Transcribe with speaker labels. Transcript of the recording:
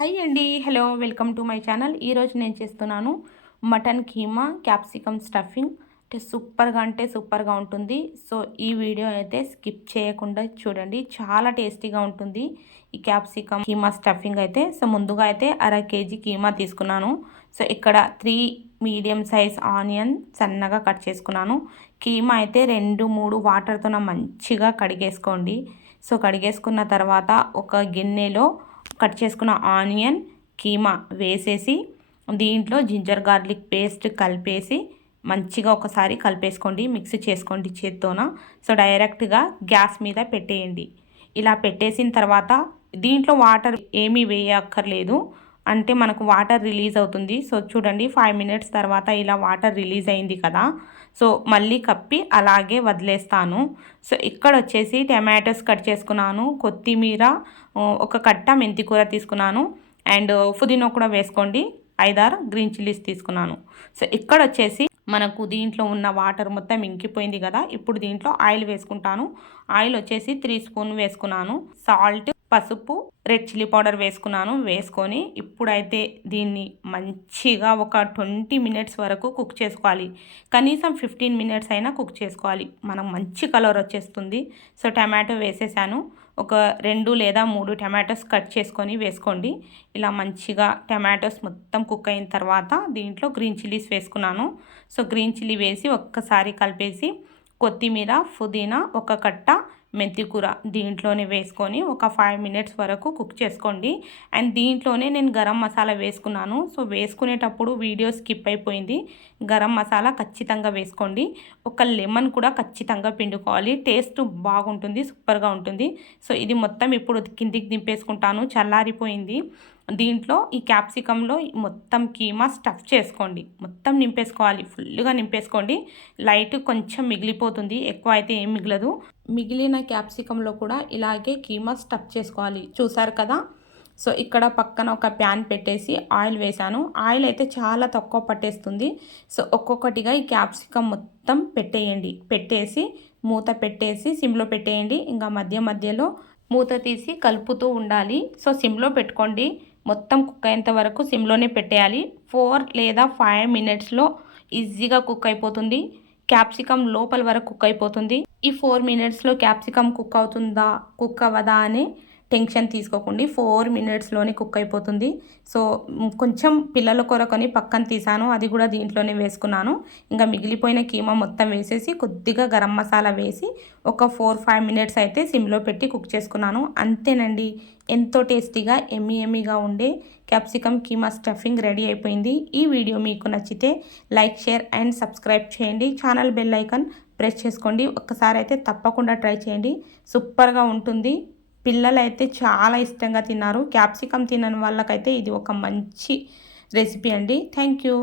Speaker 1: Hi అండి. Hello welcome to my channel. ఈరోజు నేను చేస్తున్నాను మటన్ కీమా క్యాప్సికమ్ స్టఫింగ్. అంటే సూపర్గా అంటే సూపర్గా ఉంటుంది. సో ఈ వీడియో అయితే స్కిప్ చేయకుండా చూడండి. చాలా టేస్టీగా ఉంటుంది ఈ క్యాప్సికమ్ కీమా స్టఫింగ్ అయితే. సో ముందుగా అయితే అర కేజీ కీమా తీసుకున్నాను. సో ఇక్కడ త్రీ మీడియం సైజ్ ఆనియన్ సన్నగా కట్ చేసుకున్నాను. కీమా అయితే రెండు మూడు వాటర్తో మంచిగా కడిగేసుకోండి. సో కడిగేసుకున్న తర్వాత ఒక గిన్నెలో కట్ చేసుకున్న ఆనియన్ కీమా వేసేసి దీంట్లో జింజర్ గార్లిక్ పేస్ట్ కలిపేసి మంచిగా ఒకసారి కలిపేసుకోండి మిక్స్ చేసుకోండి చేత్తోన. సో డైరెక్ట్గా గ్యాస్ మీద పెట్టేయండి. ఇలా పెట్టేసిన తర్వాత దీంట్లో వాటర్ ఏమీ వేయక్కర్లేదు. అంటే మనకు వాటర్ రిలీజ్ అవుతుంది. సో చూడండి ఫైవ్ మినిట్స్ తర్వాత ఇలా వాటర్ రిలీజ్ అయింది కదా. సో మళ్ళీ కప్పి అలాగే వదిలేస్తాను. సో ఇక్కడ వచ్చేసి టమాటోస్ కట్ చేసుకున్నాను. కొత్తిమీర ఒక కట్ట మెంతి కూర తీసుకున్నాను. అండ్ పుదీనా కూడా వేసుకోండి. ఐదారు గ్రీన్ చిల్లీస్ తీసుకున్నాను. సో ఇక్కడ వచ్చేసి మనకు దీంట్లో ఉన్న వాటర్ మొత్తం ఇంకిపోయింది కదా. ఇప్పుడు దీంట్లో ఆయిల్ వేసుకుంటాను. ఆయిల్ వచ్చేసి త్రీ స్పూన్ వేసుకున్నాను. సాల్ట్ పసుపు రెడ్ చిల్లీ పౌడర్ వేసుకున్నాను. వేసుకొని ఇప్పుడైతే దీన్ని మంచిగా ఒక ట్వంటీ మినిట్స్ వరకు కుక్ చేసుకోవాలి. కనీసం ఫిఫ్టీన్ మినిట్స్ అయినా కుక్ చేసుకోవాలి. మనం మంచి కలర్ వచ్చేస్తుంది. సో టమాటో వేసేసాను. ఒక రెండు లేదా మూడు టమాటోస్ కట్ చేసుకొని వేసుకోండి. ఇలా మంచిగా టమాటోస్ మొత్తం కుక్ అయిన తర్వాత దీంట్లో గ్రీన్ చిల్లీస్ వేసుకున్నాను. సో గ్రీన్ చిల్లీ వేసి ఒక్కసారి కలిపేసి కొత్తిమీర పుదీనా ఒక కట్ట మెంతికూర దీంట్లోనే వేసుకొని ఒక ఫైవ్ మినిట్స్ వరకు కుక్ చేసుకోండి. అండ్ దీంట్లోనే నేను గరం మసాలా వేసుకున్నాను. సో వేసుకునేటప్పుడు వీడియో స్కిప్ అయిపోయింది. గరం మసాలా ఖచ్చితంగా వేసుకోండి. ఒక లెమన్ కూడా ఖచ్చితంగా పిండుకోవాలి. టేస్ట్ బాగుంటుంది సూపర్గా ఉంటుంది. సో ఇది మొత్తం ఇప్పుడు కిందికి దింపేసుకుంటాను. చల్లారిపోయింది. దీంట్లో ఈ క్యాప్సికంలో మొత్తం కీమా స్టఫ్ చేసుకోండి. మొత్తం నింపేసుకోవాలి. ఫుల్గా నింపేసుకోండి. లైట్ కొంచెం మిగిలిపోతుంది. ఎక్కువ అయితే ఏం మిగలదు. మిగిలిన క్యాప్సికంలో కూడా ఇలాగే కీమా స్టఫ్ చేసుకోవాలి. చూసారు కదా? సో ఇక్కడ పక్కన ఒక ప్యాన్ పెట్టేసి ఆయిల్ వేసాను ఆయిల్ అయితే చాలా తక్కువ పట్టేస్తుంది. సో ఒక్కొక్కటిగా ఈ క్యాప్సికం మొత్తం పెట్టేయండి. పెట్టేసి మూత పెట్టేసి సిమ్లో పెట్టేయండి. ఇంకా మధ్య మధ్యలో మూత తీసి కలుపుతూ ఉండాలి. సో సిమ్లో పెట్టుకోండి. మొత్తం కుక్ అయ్యేంత వరకు సిమ్లోనే పెట్టేయాలి. ఫోర్ లేదా ఫైవ్ మినిట్స్లో ఈజీగా కుక్ అయిపోతుంది. క్యాప్సికమ్ లోపల వరకు కుక్ అయిపోతుంది. ఈ ఫోర్ మినిట్స్లో క్యాప్సికమ్ కుక్ అవుతుందా? కుక్ అవ్వదా అని టెన్షన్ తీసుకోకండి. ఫోర్ మినిట్స్లోనే కుక్ అయిపోతుంది. సో కొంచెం పిల్లల కొరకని పక్కన తీసాను. అది కూడా దీంట్లోనే వేసుకున్నాను. ఇంకా మిగిలిపోయిన కీమా మొత్తం వేసేసి కొద్దిగా గరం మసాలా వేసి ఒక ఫోర్ ఫైవ్ మినిట్స్ అయితే సిమ్లో పెట్టి కుక్ చేసుకున్నాను. అంతేనండి. ఎంతో టేస్టీగా ఎమ్మి ఎమ్మిగా ఉండే క్యాప్సికమ్ కీమా స్టఫింగ్ రెడీ అయిపోయింది. ఈ వీడియో మీకు నచ్చితే లైక్ షేర్ అండ్ సబ్స్క్రైబ్ చేయండి. ఛానల్ బెల్ ఐకాన్ ప్రెస్ చేసుకోండి. ఒక్కసారి అయితే తప్పకుండా ట్రై చేయండి. సూపర్గా ఉంటుంది. పిల్లలైతే చాలా ఇష్టంగా తిన్నారు. క్యాప్సికమ్ తినని వాళ్ళకైతే ఇది ఒక మంచి రెసిపీ అండి. Thank you.